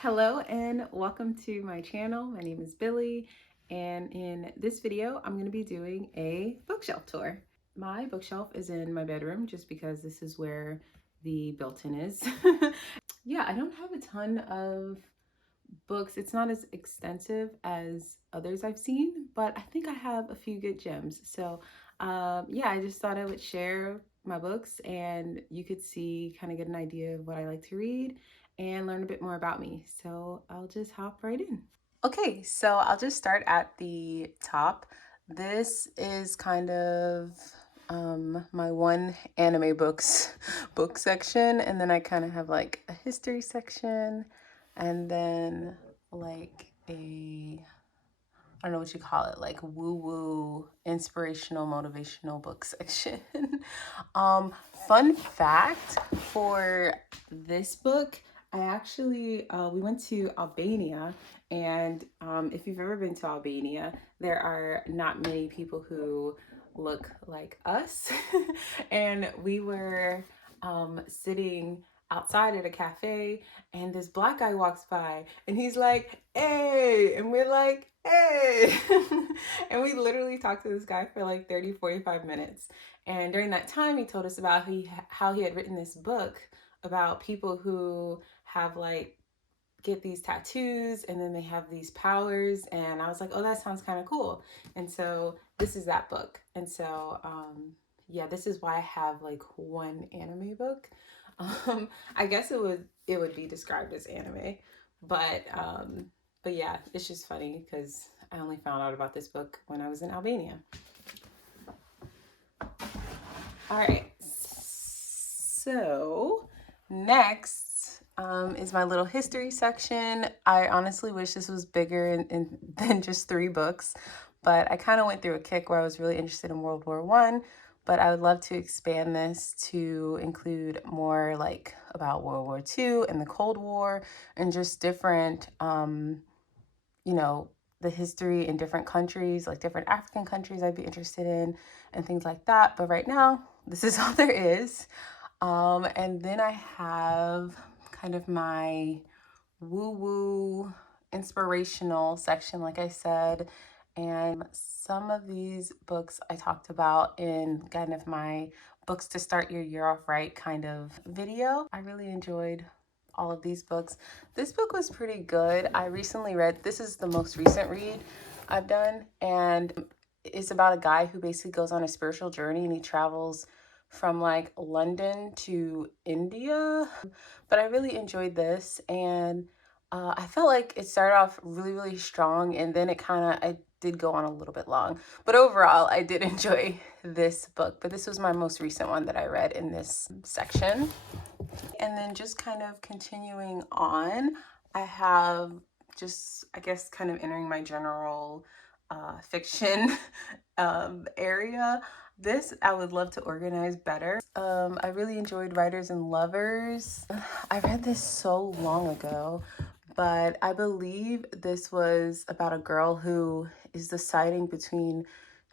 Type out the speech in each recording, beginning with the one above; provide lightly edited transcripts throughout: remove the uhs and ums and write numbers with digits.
Hello and welcome to my channel. My name is Billy, and in this video I'm going to be doing a bookshelf tour. My bookshelf is in my bedroom just because this is where the built-in is. Yeah, I don't have a ton of books. It's not as extensive as others I've seen, but I think I have a few good gems. So yeah, I just thought I would share my books and you could see, kind of get an idea of what I like to read and learn a bit more about me. So I'll just hop right in. Okay, so I'll just start at the top. This is kind of my one anime books book section, and then I kind of have like a history section, and then like a, I don't know what you call it, like woo-woo inspirational motivational book section. Fun fact for this book, I actually we went to Albania, and if you've ever been to Albania, there are not many people who look like us. And we were sitting outside at a cafe, and this black guy walks by and he's like, hey, and we're like, hey. And we literally talked to this guy for like 30-45 minutes, and during that time he told us about how he had written this book about people who have like get these tattoos and then they have these powers. And I was like, oh, that sounds kind of cool. And so this is that book. And so yeah, this is why I have like one anime book. I guess it would be described as anime, but yeah, it's just funny because I only found out about this book when I was in Albania. All right, so next is my little history section. I honestly wish this was bigger than just 3 books, but I kind of went through a kick where I was really interested in World War I, but I would love to expand this to include more like about World War II and the Cold War and just different, you know, the history in different countries, like different African countries I'd be interested in and things like that. But right now, this is all there is. And then I have kind of my woo-woo inspirational section, like I said. And some of these books I talked about in kind of my books to start your year off right kind of video. I really enjoyed all of these books. This book was pretty good. I recently read, this is the most recent read I've done, and it's about a guy who basically goes on a spiritual journey and he travels from like London to India. But I really enjoyed this, and I felt like it started off really strong, and then I did go on a little bit long. But overall, I did enjoy this book. But this was my most recent one that I read in this section. And then just kind of continuing on, I have just, I guess, kind of entering my general fiction area. This I would love to organize better. I really enjoyed Writers and Lovers. I read this so long ago, but I believe this was about a girl who is deciding between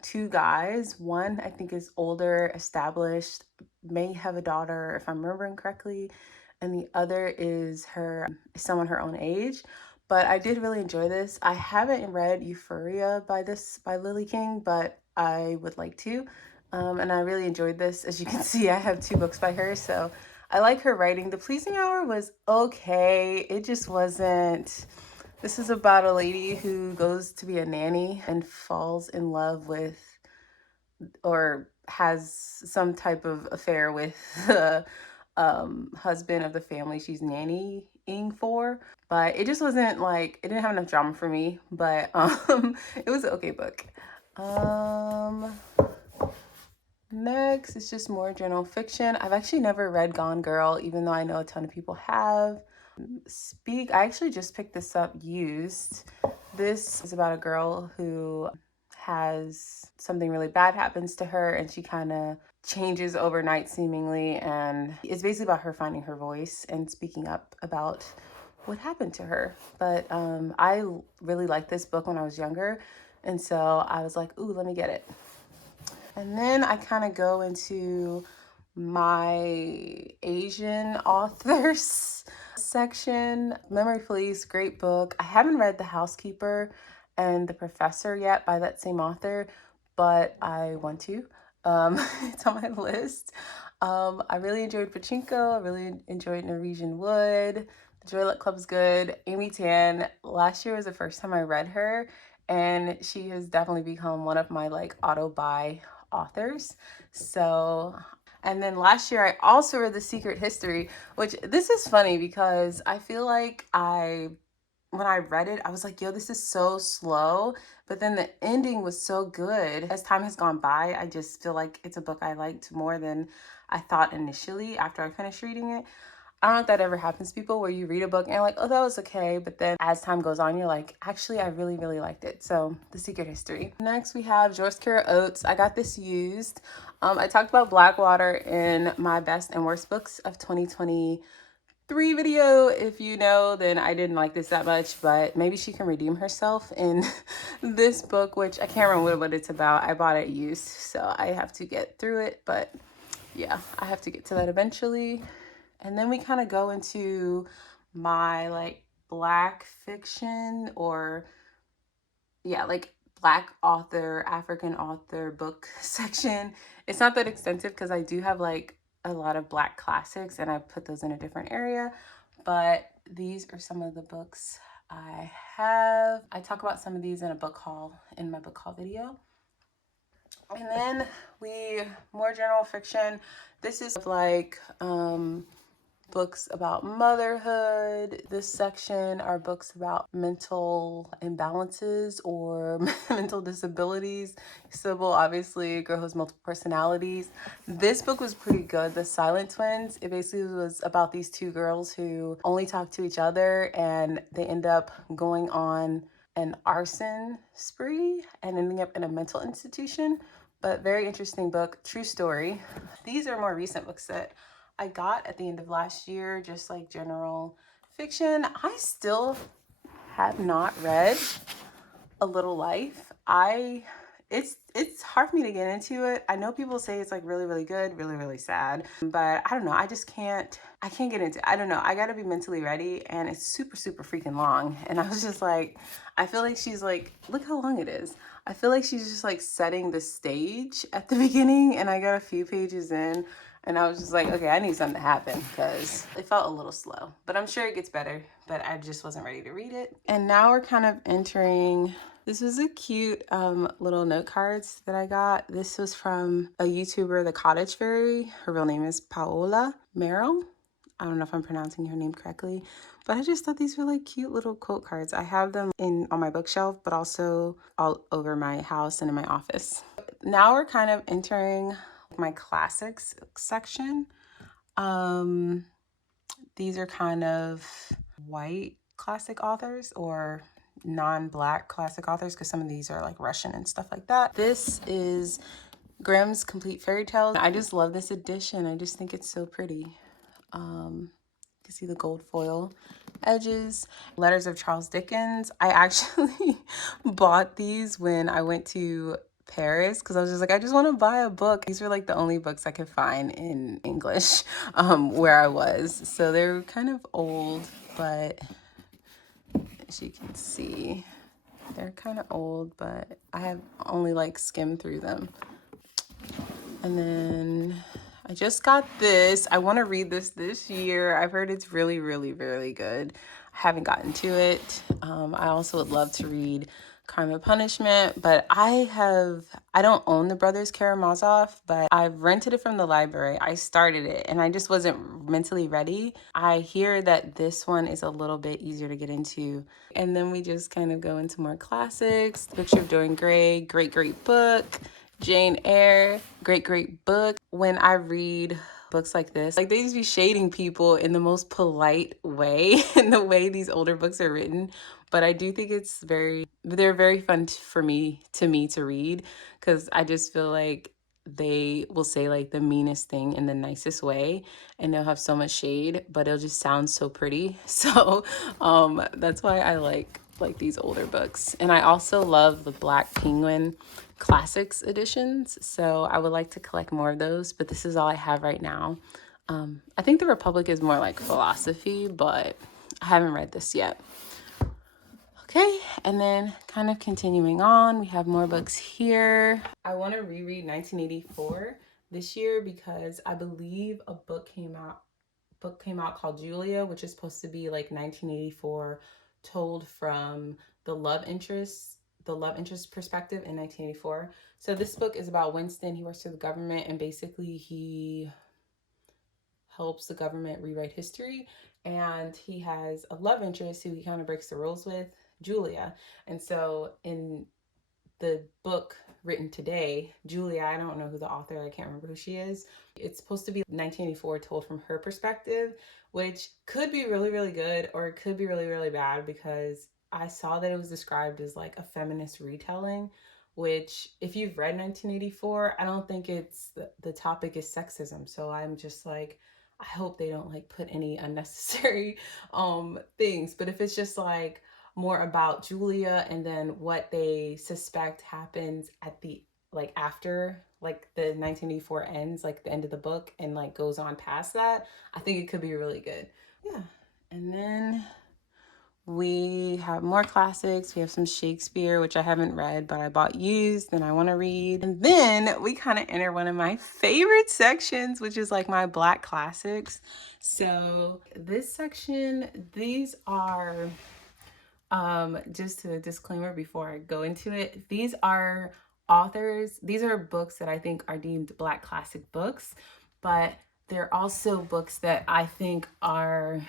2 guys. One, I think, is older, established, may have a daughter if I'm remembering correctly, and the other is someone her own age. But I did really enjoy this. I haven't read Euphoria by Lily King, but I would like to. And I really enjoyed this. As you can see, I have 2 books by her, so I like her writing. The Pleasing Hour was okay. It just wasn't. This is about a lady who goes to be a nanny and falls in love with, or has some type of affair with the husband of the family she's nannying for. But it just wasn't like, it didn't have enough drama for me, but it was an okay book. Next, it's just more general fiction. I've actually never read Gone Girl, even though I know a ton of people have. I actually just picked this up used. This is about a girl who has something really bad happens to her, and she kind of changes overnight seemingly, and it's basically about her finding her voice and speaking up about what happened to her. But I really liked this book when I was younger, and so I was like, ooh, let me get it. And then I kind of go into my Asian authors section, Memory Police, great book. I haven't read The Housekeeper and The Professor yet by that same author, but I want to. It's on my list. I really enjoyed Pachinko. I really enjoyed Norwegian Wood. The Joy Luck Club's good. Amy Tan, last year was the first time I read her, and she has definitely become one of my like auto buy authors. So, and then last year I also read The Secret History, which this is funny because I feel like when I read it, I was like, yo, this is so slow. But then the ending was so good. As time has gone by, I just feel like it's a book I liked more than I thought initially after I finished reading it. I don't know if that ever happens to people where you read a book and you're like, oh, that was okay. But then as time goes on, you're like, actually, I really, really liked it. So The Secret History. Next, we have Joyce Carol Oates. I got this used. I talked about Blackwater in my best and worst books of 2023 video. If you know, then I didn't like this that much, but maybe she can redeem herself in this book, which I can't remember what it's about. I bought it used, so I have to get through it. But yeah, I have to get to that eventually. And then we kind of go into my like Black fiction or yeah, like Black author, African author book section. It's not that extensive because I do have like a lot of Black classics and I put those in a different area. But these are some of the books I have. I talk about some of these in a book haul, in my book haul video. And then more general fiction. This is like books about motherhood. This section are books about mental imbalances or mental disabilities. Sybil, obviously, a girl who has multiple personalities. This book was pretty good, The Silent Twins. It basically was about these two girls who only talk to each other and they end up going on an arson spree and ending up in a mental institution. But very interesting book, true story. These are more recent books that I got at the end of last year, just like general fiction. I still have not read A Little Life. It's hard for me to get into it. I know people say it's like really, really good, really, really sad, but I don't know. I can't get into it. I don't know. I gotta be mentally ready, and it's super, super freaking long. And I was just like, I feel like she's like, look how long it is. I feel like she's just like setting the stage at the beginning, and I got a few pages in, and I was just like, okay, I need something to happen because it felt a little slow, but I'm sure it gets better, but I just wasn't ready to read it. And now we're kind of entering, this was a cute little note cards that I got. This was from a YouTuber, The Cottage Fairy. Her real name is Paola Merrill. I don't know if I'm pronouncing her name correctly, but I just thought these were like cute little quote cards. I have them on my bookshelf, but also all over my house and in my office. Now we're kind of entering my classics section. These are kind of white classic authors or non-Black classic authors because some of these are like Russian and stuff like that. This is Grimm's Complete Fairy Tales. I just love this edition. I just think it's so pretty. You can see the gold foil edges. Letters of Charles Dickens. I actually bought these when I went to Paris because I was just like, I just want to buy a book. These were like the only books I could find in English where I was. So they're kind of old, but as you can see, they're kind of old, but I have only like skimmed through them. And then I just got this. I want to read this year. I've heard it's really, really, really good. I haven't gotten to it. I also would love to read Crime and Punishment, but I don't own the Brothers Karamazov, but I've rented it from the library. I started it and I just wasn't mentally ready. I hear that this one is a little bit easier to get into. And then we just kind of go into more classics. Picture of Dorian Gray, great, great book. Jane Eyre, great, great book. When I read books like this, like they just be shading people in the most polite way in the way these older books are written. But I do think they're very fun for me to read because I just feel like they will say like the meanest thing in the nicest way and they'll have so much shade, but it'll just sound so pretty. So that's why I like these older books. And I also love the Black Penguin Classics editions, so I would like to collect more of those, but this is all I have right now. I think The Republic is more like philosophy, but I haven't read this yet. Okay, and then kind of continuing on, we have more books here. I want to reread 1984 this year because I believe a book came out called Julia, which is supposed to be like 1984 told from the love interest perspective in 1984. So this book is about Winston. He works for the government, and basically he helps the government rewrite history, and he has a love interest who he kind of breaks the rules with, Julia. And so in the book written today, Julia, I don't know who the author, I can't remember who she is. It's supposed to be 1984 told from her perspective, which could be really, really good, or it could be really, really bad, because I saw that it was described as like a feminist retelling, which if you've read 1984, I don't think it's the topic is sexism. So I'm just like, I hope they don't like put any unnecessary things. But if it's just like more about Julia and then what they suspect happens at the like after like the 1984 ends, like the end of the book, and like goes on past that, I think it could be really good. Yeah. And then we have more classics. We have some Shakespeare, which I haven't read, but I bought used and I want to read. And then we kind of enter one of my favorite sections, which is like my Black classics. So this section, these are just a disclaimer before I go into it. These are books that I think are deemed Black classic books, but they're also books that I think are,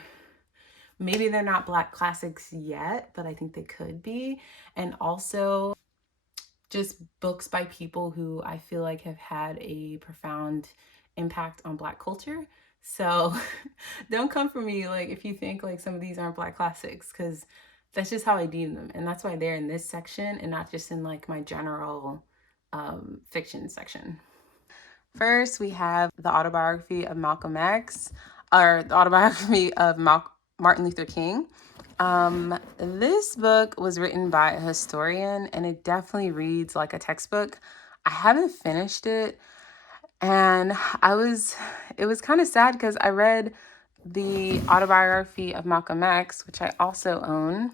maybe they're not Black classics yet, but I think they could be. And also just books by people who I feel like have had a profound impact on Black culture. So don't come for me like if you think like some of these aren't Black classics, because that's just how I deem them. And that's why they're in this section and not just in like my general fiction section. First, we have the autobiography of Malcolm X, or the autobiography of Martin Luther King. This book was written by a historian, and it definitely reads like a textbook. I haven't finished it, and it was kind of sad because I read the autobiography of Malcolm X, which I also own,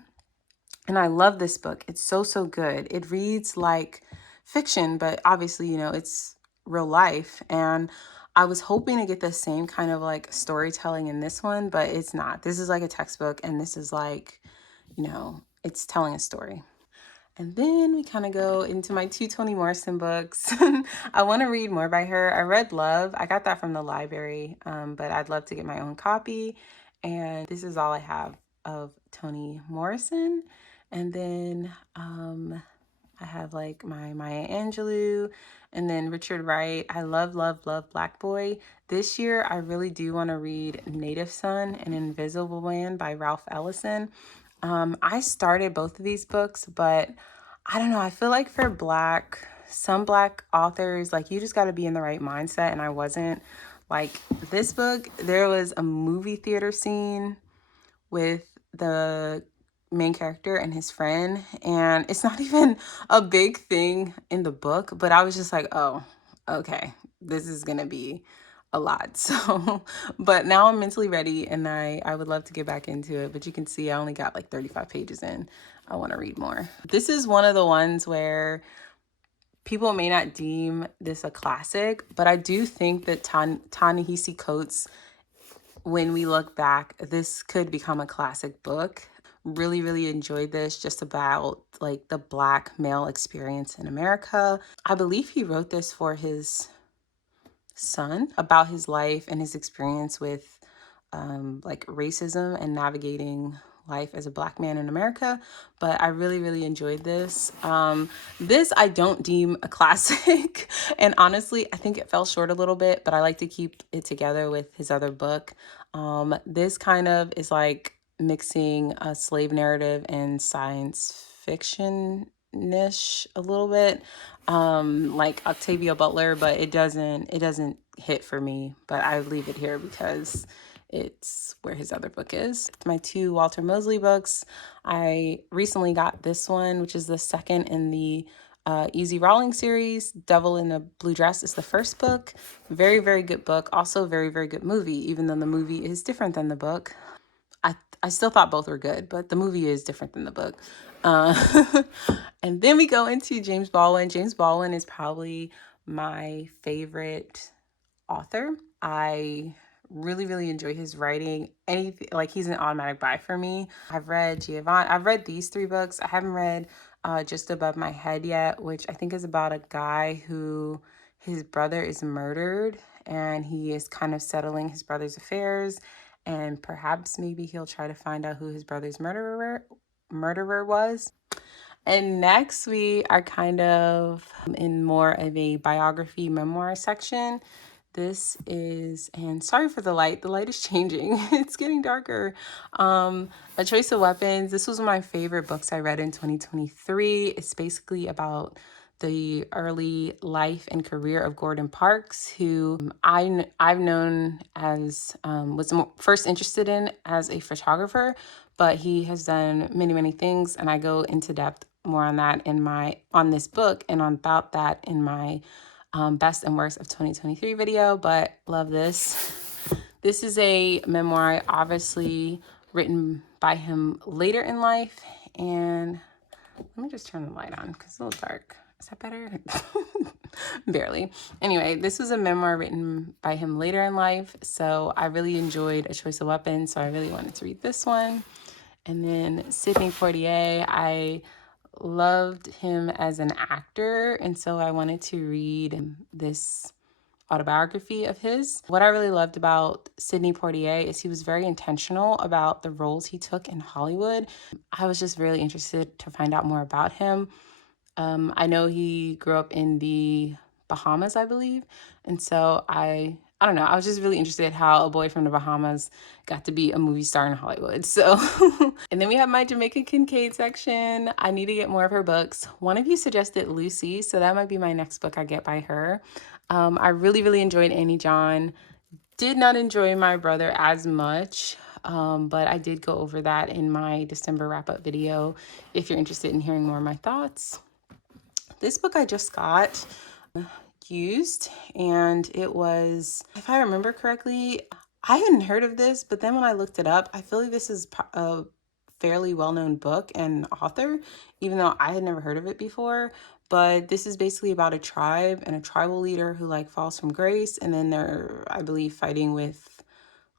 and I love this book. It's so, so good. It reads like fiction, but obviously, it's real life. And I was hoping to get the same kind of like storytelling in this one, but it's not. This is like a textbook, and this is like, it's telling a story. And then we kind of go into my two Toni Morrison books. I want to read more by her. I read Love. I got that from the library, but I'd love to get my own copy. And this is all I have of Toni Morrison. And then I have like my Maya Angelou, and then Richard Wright. I love, love, love Black Boy. This year, I really do want to read Native Son and Invisible Man by Ralph Ellison. I started both of these books, but I don't know. I feel like for some Black authors, like you just got to be in the right mindset, and I wasn't. Like this book, there was a movie theater scene with the main character and his friend, and it's not even a big thing in the book, but I was just like, oh, okay, this is gonna be a lot. So but now I'm mentally ready, and I would love to get back into it, but you can see I only got like 35 pages in. I want to read more. This is one of the ones where people may not deem this a classic, but I do think that Ta-Nehisi Coates, when we look back, this could become a classic book. Really, really enjoyed this, just about like the Black male experience in America. I believe he wrote this for his son, about his life and his experience with like racism and navigating life as a Black man in America. But I really, really enjoyed this. This I don't deem a classic. And honestly, I think it fell short a little bit, but I like to keep it together with his other book. This kind of is like mixing a slave narrative and science fiction-ish a little bit, like Octavia Butler, but it doesn't hit for me. But I leave it here because it's where his other book is. My two Walter Mosley books. I recently got this one, which is the second in the Easy Rawlings series. Devil in a Blue Dress is the first book. Very, very good book. Also very, very good movie, even though the movie is different than the book. I still thought both were good, but the movie is different than the book. And then we go into James Baldwin. James Baldwin is probably my favorite author. I really, really enjoy his writing. Anything like he's an automatic buy for me. I've read Giovanni. I've read these 3 books. I haven't read Just Above My Head yet, which I think is about a guy who his brother is murdered and he is kind of settling his brother's affairs, and perhaps maybe he'll try to find out who his brother's murderer was. And next, we are kind of in more of a biography memoir section. This is, and sorry for the light is changing. It's getting darker. A Choice of Weapons. This was one of my favorite books I read in 2023. It's basically about the early life and career of Gordon Parks, who I've known as, was first interested in as a photographer, but he has done many, many things, and I go into depth more on that on this book and on about that in my best and worst of 2023 video. But love this. This is a memoir, obviously written by him later in life. And let me just turn the light on because it's a little dark. Is that better? Barely. Anyway, this was a memoir written by him later in life. So I really enjoyed A Choice of Weapons. So I really wanted to read this one. And then Sidney Poitier, I loved him as an actor, and so I wanted to read this autobiography of his. What I really loved about Sidney Poitier is he was very intentional about the roles he took in Hollywood. I was just really interested to find out more about him. I know he grew up in the Bahamas, I believe, and so I don't know. I was just really interested how a boy from the Bahamas got to be a movie star in Hollywood. So, and then we have my Jamaica Kincaid section. I need to get more of her books. One of you suggested Lucy, so that might be my next book I get by her. I really, really enjoyed Annie John. Did not enjoy My Brother as much, but I did go over that in my December wrap-up video if you're interested in hearing more of my thoughts. This book I just got used, and it was, if I remember correctly, I hadn't heard of this, but then when I looked it up, I feel like this is a fairly well-known book and author, even though I had never heard of it before. But this is basically about a tribe and a tribal leader who like falls from grace, and then they're, I believe, fighting with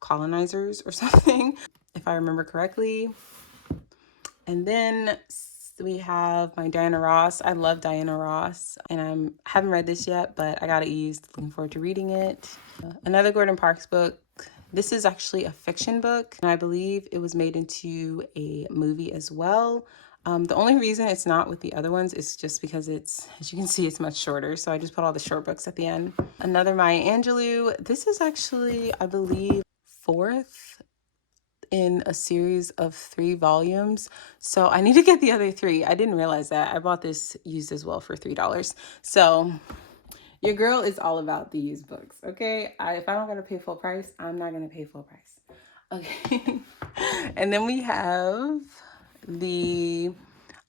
colonizers or something, if I remember correctly. And then we have my Diana Ross. I love Diana Ross, and I haven't read this yet, but I got it used. Looking forward to reading it. Another Gordon Parks book. This is actually a fiction book, and I believe it was made into a movie as well. The only reason it's not with the other ones is just because it's, as you can see, it's much shorter. So I just put all the short books at the end. Another Maya Angelou. This is actually, I believe, 4th in a series of 3 volumes. So I need to get the other 3. I didn't realize that. I bought this used as well for $3. So your girl is all about the used books, okay? If I don't gotta pay full price, I'm not gonna pay full price. Okay. And then we have the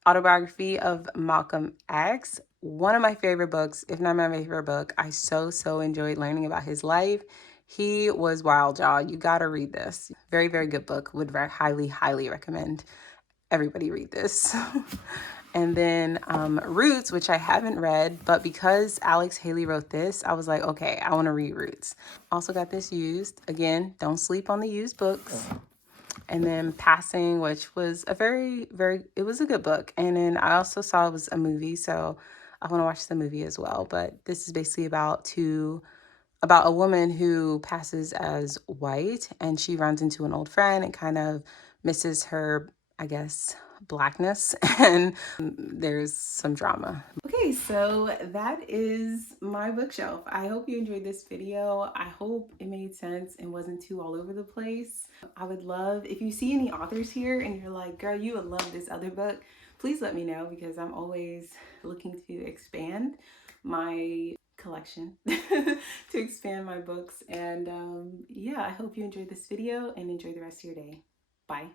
autobiography of Malcolm X. One of my favorite books, if not my favorite book. I so enjoyed learning about his life. He was wild, y'all. You gotta read this. Very, very good book. Would highly recommend everybody read this. And then Roots, which I haven't read, but because Alex Haley wrote this, I was like, okay, I want to read Roots. Also got this used. Again, don't sleep on the used books. And then Passing, which was a it was a good book. And then I also saw it was a movie, so I want to watch the movie as well. But this is basically about a woman who passes as white, and she runs into an old friend and kind of misses her, I guess, blackness, and there's some drama. Okay, so that is my bookshelf. I hope you enjoyed this video. I hope it made sense and wasn't too all over the place. I would love, if you see any authors here and you're like, girl, you would love this other book, please let me know, because I'm always looking to expand my collection to expand my books. And yeah, I hope you enjoyed this video and enjoy the rest of your day. Bye.